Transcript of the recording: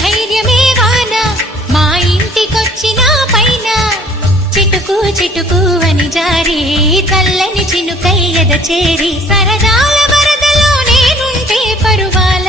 ధైర్యమే వాన మా ఇంటికొచ్చిన పైన చిటుకు చిటుకు అని జారి చల్లని చినుకై ఎద చేరి సరదాల వరదలో నేనుంటే పరువాల